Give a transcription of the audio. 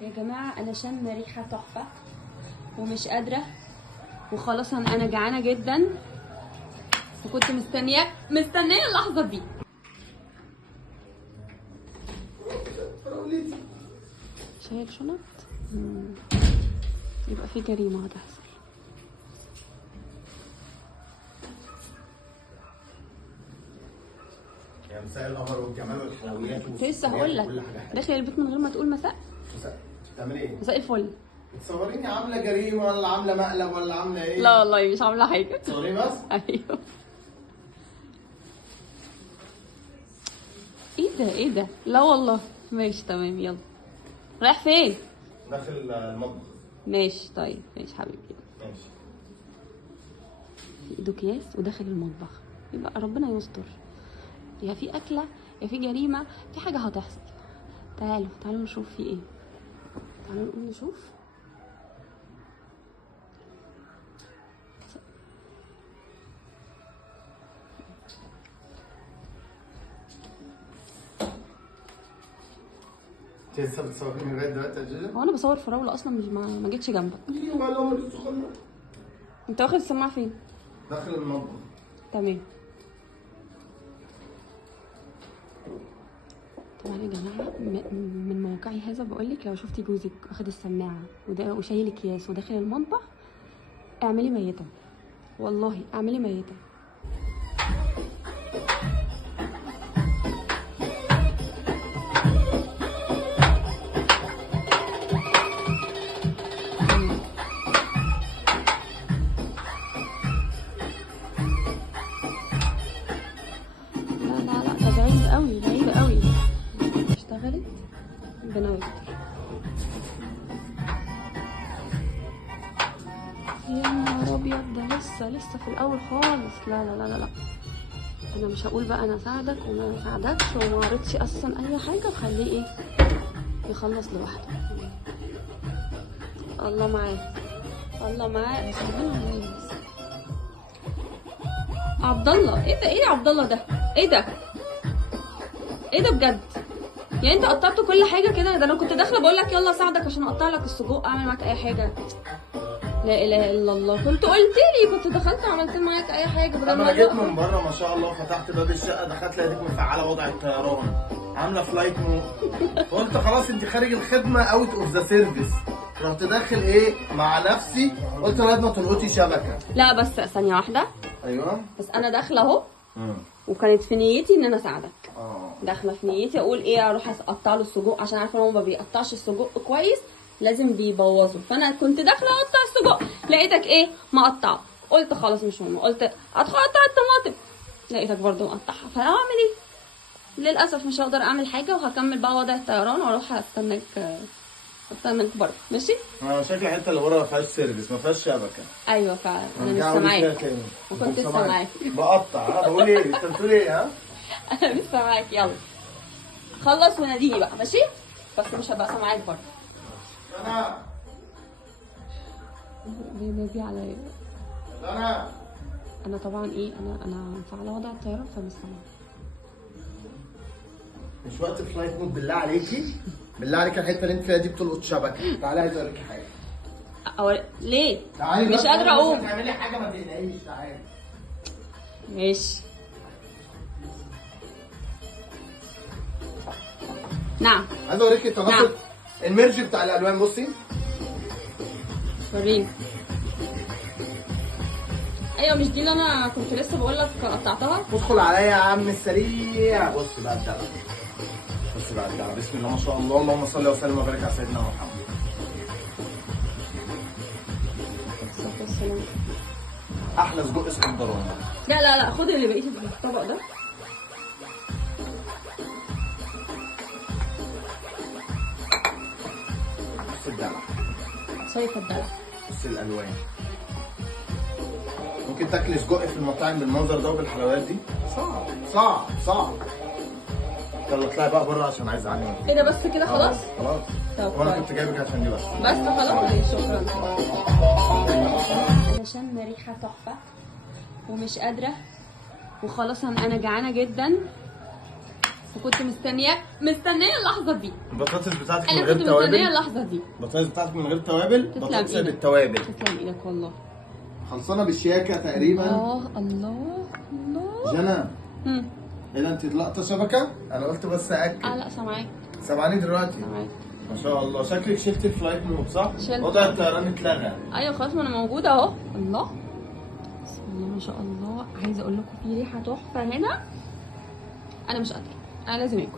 يا جماعة أنا شامة ريحة تحفة ومش قادرة وخلاص أنا جعانة جدا وكنت مستنية اللحظة دي. شايل شنط؟ يبقى في جريمة هتحصل. يا مساء القمر والجمال والحلويات كنت لسه هقول لك داخل البيت من غير ما تقول مساء. مساء بتعملي ايه؟ مساء الفل. بتصوريني عامله جريمه ولا عامله مقلب ولا عامله ايه؟ لا والله مش عاملة حاجة. بتصوريني بس؟ ايوه. ايه ده؟ لا والله. ماشي تمام يلا. رايح فين؟ داخل المطبخ. ماشي طيب ماشي حبيبي. ماشي. في ايده اكياس وداخل المطبخ، يبقى ربنا يستر. يا في اكله يا في جريمه، في حاجه هتحصل. تعالوا نشوف في ايه. تعالوا نقوم نشوف. انت لسه بتصوريني لغايه دلوقتي يا جوجو؟ هو انا بصور فراوله اصلا، مش ما جيتش جنبك. ليه مع القمر السخنه؟ انت واخد السماعه فين؟ داخل المطبخ. تمام. طبعا يا جماعه من موقعي هذا بقول لك، لو شفتي جوزك واخد السماعه وشايل اكياس وداخل المطبخ، اعملي ميته، والله اعملي ميته. بعيد قوي. اشتغلت ربنا يستر. يا نهار ابيض، ده لسه في الاول خالص. لا لا لا لا، انا مش هقول بقى انا اساعدك وما اساعدكش وما قريتش اصلا اي حاجه، وخليه ايه يخلص لوحده. الله معاه الله معاه. عبد الله، ايه يا عبد الله ده؟ ايه ده بجد؟ يعني انت قطعت كل حاجه كده؟ ده انا كنت داخله بقول لك يلا اساعدك عشان اقطع لك السجق، اعمل معاك اي حاجه. لا اله الا الله، كنت قلت لي، كنت دخلت عملت معاك اي حاجه بدل انا جيت من بره ما شاء الله، فتحت باب الشقه دخلت لقيتك مفعله وضع الطيران، عامله فلايت مود. فقلت خلاص انت خارج الخدمه اوت اوف ذا سيرفيس. رحت داخل ايه مع نفسي، قلت لغايه ما تلقطي شبكه. لا بس ثانيه واحده. ايوه بس انا داخله اهو، وكانت في نيتي ان انا اساعدك. داخله في نيتي اقول ايه، اروح اقطع له السجق، عشان عارفه ان هو ما بيقطعش السجق كويس، لازم بيبوظه. فانا كنت داخله اقطع السجق، لقيتك ايه مقطعه، قلت خلاص مش مهم، قلت ادخل اقطع الطماطم، لقيتك برضو مقطعها. فاعمل ايه؟ للاسف مش هقدر اعمل حاجه، وهكمل بقى وضع الطيران واروح استناك بره. ماشي. شكل الحته اللي بره ما فيهاش سيرفيس، ما فيهاش شبكه. ايوه فعلا انا مش سامعاك. ما كنتش سامعاك. بقطع بقول ايه؟ انت بتقول ايه؟ ها؟ انا مش سامعاك. يلا خلص وناديني بقى. ماشي بس مش هبقى سامعاك برضه. بينادي عليا. انا طبعا ايه، انا مفعله وضع الطيران فمش سامعه. مش وقت فلايت مود. بالله عليكي بالله عليكي، الحته اللي انت فيها دي بتلقط شبكه. تعالي عايز اوريكي حاجه. ليه؟ تعالي مش قادره اقوم. تعملي حاجه ما تقلقيش. تعالي. ماشي. نعم. عايز اوريكي تناسق الميرج بتاع الالوان. بصي وريني. ايوه مش دي اللي انا كنت لسه بقول لك قطعتها؟ ادخل عليا يا عم السريع. بص بقى الدلع. بص بقى الدلع. بسم الله ما شاء الله، اللهم صل وسلم وبارك على سيدنا محمد. احلى سجق اسكندراني. لا خد اللي بقيت في الطبق ده. بص الدلع. شايفه الدلع. بص الالوان. ممكن تاكلي سجق في المطاعم بالمنظر ده وبالحلويات دي؟ صعب. يلا اطلعي بقى بره عشان عايز اعلمك. ايه ده بس كده خلاص؟ خلاص. وانا كنت جايبك عشان دي بس خلاص. شكرا. انا شامه ريحه تحفه ومش قادره وخلاص، انا جعانه جدا وكنت مستنيه اللحظه دي. البطاطس بتاعتك من انا غير كنت مستنيه توابل. اللحظه دي. البطاطس بتاعتك من غير توابل، تسلم بطاطس إيدك. بالتوابل. تسلم ايدك والله. خلصانه بالشياكه تقريبا. الله. جنى، هم. ايه ده انت لقطه شبكه؟ انا قلت بس ااكد. لا سامعاك. سامعاني دلوقتي؟ سامعاك. ما شاء الله، شكلك شلت الفلايت مود صح؟ شلت. وضع الطيران اتلغى. ايوه خلاص ما انا موجوده اهو. الله بسم الله ما شاء الله. عايزه اقول لكم في ريحه تحفه هنا. انا مش قادره، انا لازم اكل.